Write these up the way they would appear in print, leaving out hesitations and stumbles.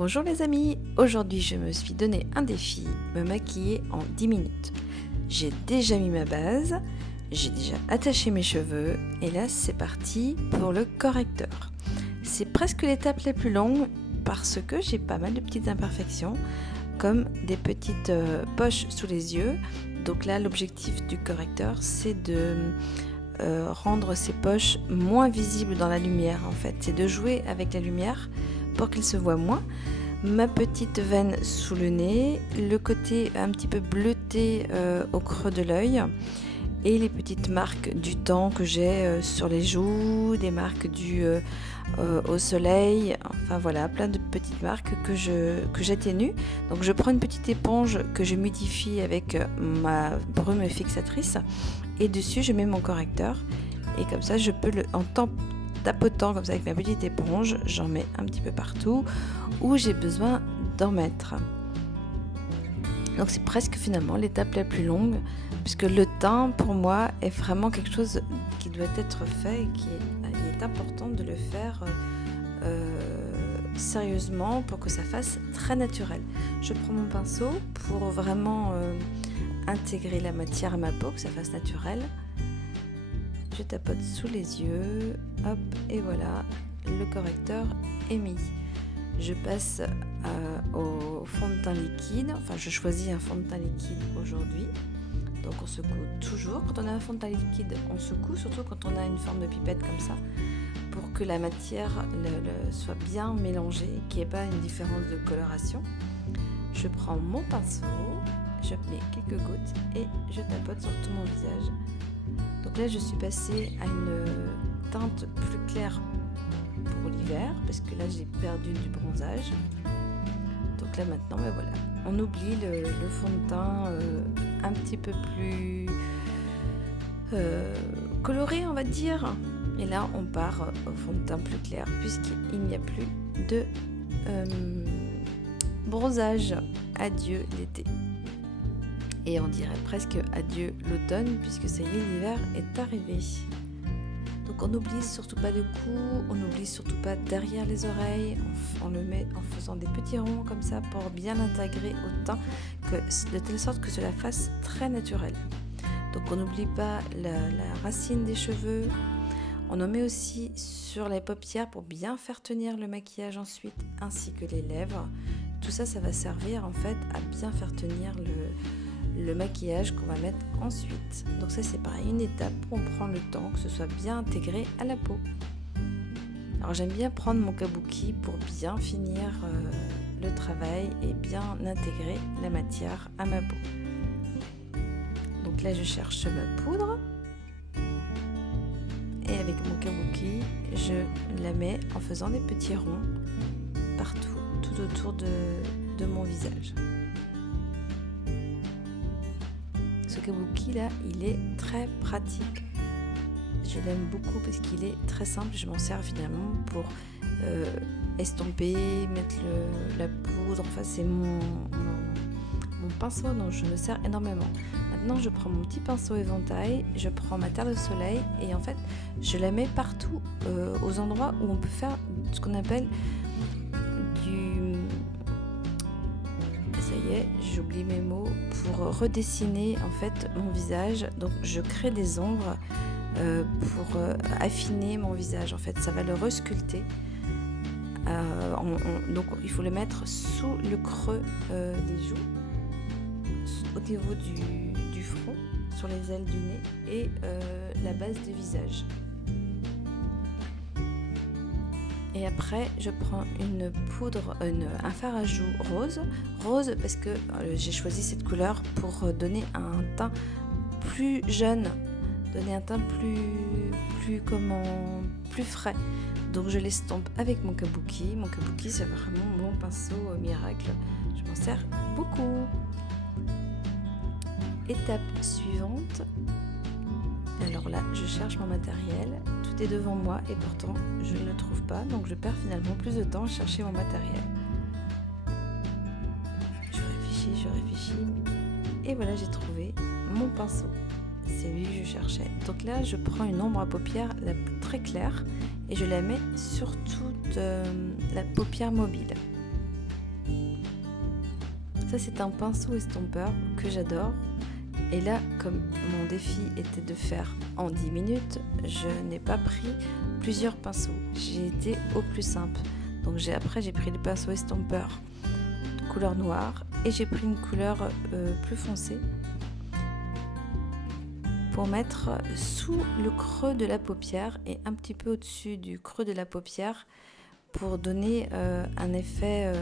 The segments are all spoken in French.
Bonjour les amis, aujourd'hui je me suis donné un défi, me maquiller en 10 minutes. J'ai déjà mis ma base, j'ai déjà attaché mes cheveux et là c'est parti pour le correcteur. C'est presque l'étape la plus longue parce que j'ai pas mal de petites imperfections comme des petites poches sous les yeux. Donc là l'objectif du correcteur c'est de rendre ces poches moins visibles dans la lumière en fait. C'est de jouer avec la lumière pour qu'elle se voit moins. Ma petite veine sous le nez, le côté un petit peu bleuté au creux de l'œil et les petites marques du temps que j'ai sur les joues, des marques dues au soleil, enfin voilà, plein de petites marques que j'atténue. Donc je prends une petite éponge que je modifie avec ma brume fixatrice et dessus je mets mon correcteur et comme ça je peux en tapotant comme ça avec ma petite éponge, j'en mets un petit peu partout où j'ai besoin d'en mettre. Donc c'est presque finalement l'étape la plus longue puisque le teint pour moi est vraiment quelque chose qui doit être fait et il est important de le faire sérieusement pour que ça fasse très naturel. Je prends mon pinceau pour vraiment intégrer la matière à ma peau, que ça fasse naturel. Je tapote sous les yeux, hop, et voilà, le correcteur est mis. Je passe au fond de teint liquide, enfin je choisis un fond de teint liquide aujourd'hui. Donc on secoue toujours, quand on a un fond de teint liquide, on secoue, surtout quand on a une forme de pipette comme ça, pour que la matière soit bien mélangée, qu'il n'y ait pas une différence de coloration. Je prends mon pinceau, je mets quelques gouttes et je tapote sur tout mon visage. Donc là je suis passée à une teinte plus claire pour l'hiver parce que là j'ai perdu du bronzage. Donc là maintenant voilà, on oublie le fond de teint un petit peu plus coloré on va dire. Et là on part au fond de teint plus clair puisqu'il n'y a plus de bronzage. Adieu l'été. Et on dirait presque adieu l'automne puisque ça y est, l'hiver est arrivé. Donc on n'oublie surtout pas le cou, on n'oublie surtout pas derrière les oreilles, on le met en faisant des petits ronds comme ça pour bien l'intégrer au teint, de telle sorte que cela fasse très naturel. Donc on n'oublie pas la racine des cheveux, on en met aussi sur les paupières pour bien faire tenir le maquillage ensuite, ainsi que les lèvres. Tout ça, ça va servir en fait à bien faire tenir le maquillage qu'on va mettre ensuite. Donc ça c'est pareil, une étape où on prend le temps que ce soit bien intégré à la peau. Alors j'aime bien prendre mon kabuki pour bien finir le travail et bien intégrer la matière à ma peau. Donc là je cherche ma poudre et avec mon kabuki je la mets en faisant des petits ronds partout, tout autour de mon visage. Ce kabuki là, il est très pratique. Je l'aime beaucoup parce qu'il est très simple. Je m'en sers finalement pour estomper, mettre la poudre. Enfin, c'est mon pinceau dont je me sers énormément. Maintenant, je prends mon petit pinceau éventail, je prends ma terre de soleil et en fait, je la mets partout aux endroits où on peut faire ce qu'on appelle ça y est, j'oublie mes mots, pour redessiner en fait mon visage. Donc je crée des ombres pour affiner mon visage en fait, ça va le resculpter. Donc il faut le mettre sous le creux des joues, au niveau du front, sur les ailes du nez et la base du visage. Et après, je prends une poudre, un fard à joues rose parce que j'ai choisi cette couleur pour donner un teint plus jeune, donner un teint plus frais. Donc je l'estompe avec mon kabuki. Mon kabuki, c'est vraiment mon pinceau miracle. Je m'en sers beaucoup. Étape suivante. Alors là, je cherche mon matériel, tout est devant moi et pourtant je ne le trouve pas, donc je perds finalement plus de temps à chercher mon matériel. Je réfléchis, et voilà, j'ai trouvé mon pinceau. C'est lui que je cherchais. Donc là, je prends une ombre à paupières très claire et je la mets sur toute la paupière mobile. Ça c'est un pinceau estompeur que j'adore. Et là, comme mon défi était de faire en 10 minutes, je n'ai pas pris plusieurs pinceaux. J'ai été au plus simple. Donc après j'ai pris le pinceau estompeur couleur noire et j'ai pris une couleur plus foncée pour mettre sous le creux de la paupière et un petit peu au-dessus du creux de la paupière pour donner un effet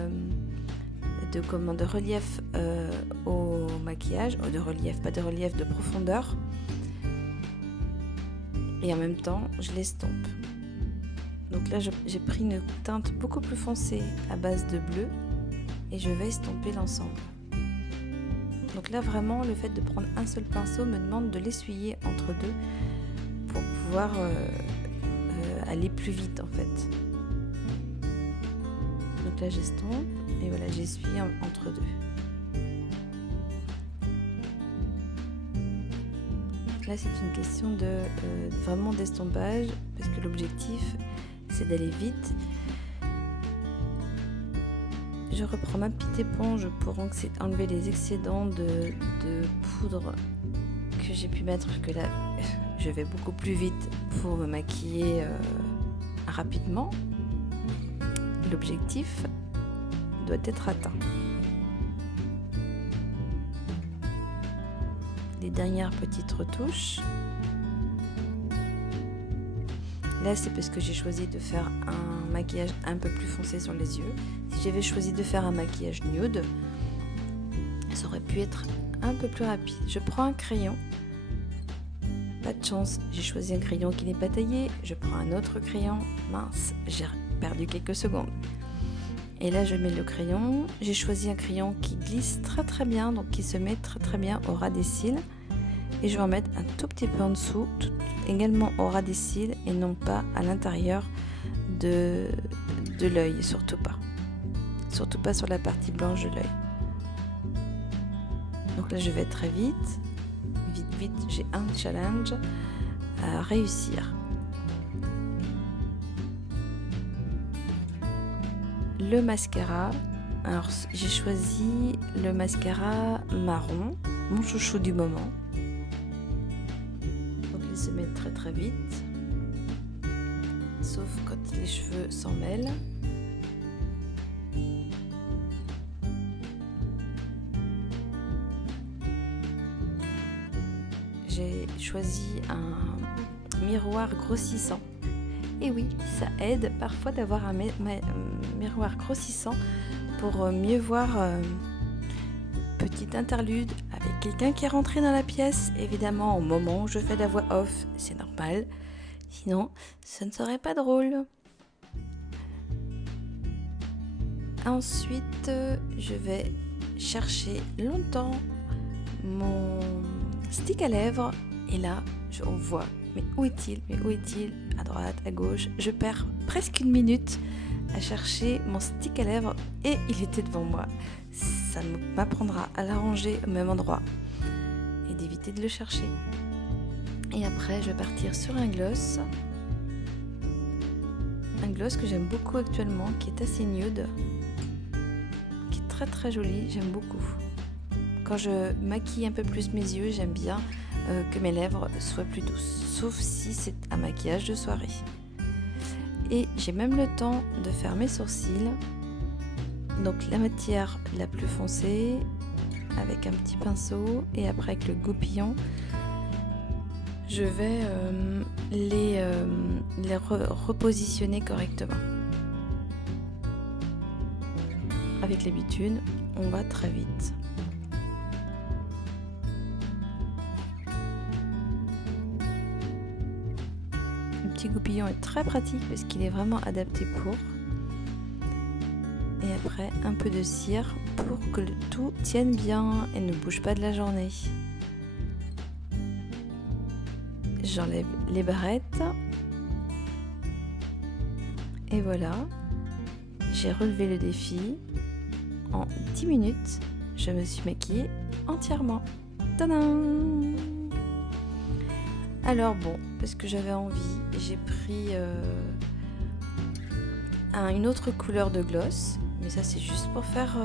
de relief au maquillage, de profondeur, et en même temps je l'estompe. Donc là j'ai pris une teinte beaucoup plus foncée à base de bleu et je vais estomper l'ensemble. Donc là vraiment le fait de prendre un seul pinceau me demande de l'essuyer entre deux pour pouvoir aller plus vite en fait. Donc là j'estompe et voilà, j'essuie entre deux. Là c'est une question de vraiment d'estompage parce que l'objectif c'est d'aller vite. Je reprends ma petite éponge pour enlever les excédents de poudre que j'ai pu mettre, parce que là je vais beaucoup plus vite pour me maquiller rapidement. L'objectif doit être atteint. Les dernières petites retouches. Là c'est parce que j'ai choisi de faire un maquillage un peu plus foncé sur les yeux. Si j'avais choisi de faire un maquillage nude, ça aurait pu être un peu plus rapide. Je prends un crayon. Pas de chance, j'ai choisi un crayon qui n'est pas taillé. Je prends un autre crayon. Mince, j'ai perdu quelques secondes. Et là je mets le crayon. J'ai choisi un crayon qui glisse très très bien, donc qui se met très très bien au ras des cils. Et je vais en mettre un tout petit peu en dessous, également au ras des cils et non pas à l'intérieur de l'œil, surtout pas sur la partie blanche de l'œil. Donc là je vais très vite, j'ai un challenge à réussir. Le mascara, alors j'ai choisi le mascara marron, mon chouchou du moment. Donc il se met très très vite, sauf quand les cheveux s'en mêlent. J'ai choisi un miroir grossissant. Et oui, ça aide parfois d'avoir un miroir grossissant pour mieux voir. Petite interlude avec quelqu'un qui est rentré dans la pièce, évidemment au moment où je fais la voix off, c'est normal, sinon ce ne serait pas drôle. Ensuite, je vais chercher longtemps mon stick à lèvres et là, on voit, mais où est-il, à droite, à gauche, je perds presque une minute à chercher mon stick à lèvres et il était devant moi. Ça m'apprendra à l'arranger au même endroit et d'éviter de le chercher. Et après, je vais partir sur un gloss que j'aime beaucoup actuellement, qui est assez nude, qui est très très joli, j'aime beaucoup. Quand je maquille un peu plus mes yeux, j'aime bien que mes lèvres soient plus douces, sauf si c'est un maquillage de soirée. Et j'ai même le temps de faire mes sourcils. Donc la matière la plus foncée avec un petit pinceau et après avec le goupillon, je vais les repositionner correctement. Avec les bitunes, on va très vite. Le petit goupillon est très pratique parce qu'il est vraiment adapté pour. Et après un peu de cire pour que le tout tienne bien et ne bouge pas de la journée. J'enlève les barrettes et voilà, j'ai relevé le défi. En 10 minutes, je me suis maquillée entièrement. Tadam! Alors bon, parce que j'avais envie, j'ai pris une autre couleur de gloss. Mais ça c'est juste pour faire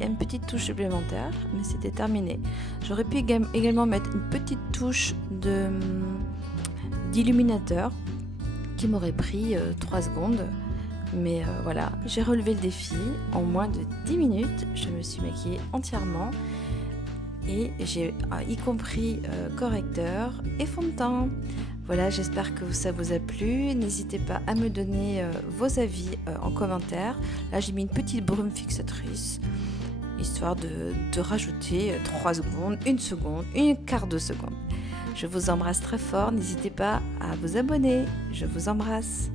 une petite touche supplémentaire, mais c'était terminé. J'aurais pu également mettre une petite touche d'illuminateur qui m'aurait pris 3 secondes. Mais voilà, j'ai relevé le défi. En moins de 10 minutes, je me suis maquillée entièrement. Et j'ai y compris correcteur et fond de teint. Voilà, j'espère que ça vous a plu. N'hésitez pas à me donner vos avis en commentaire. Là, j'ai mis une petite brume fixatrice, histoire de rajouter 3 secondes, 1 seconde, une quart de seconde. Je vous embrasse très fort. N'hésitez pas à vous abonner. Je vous embrasse.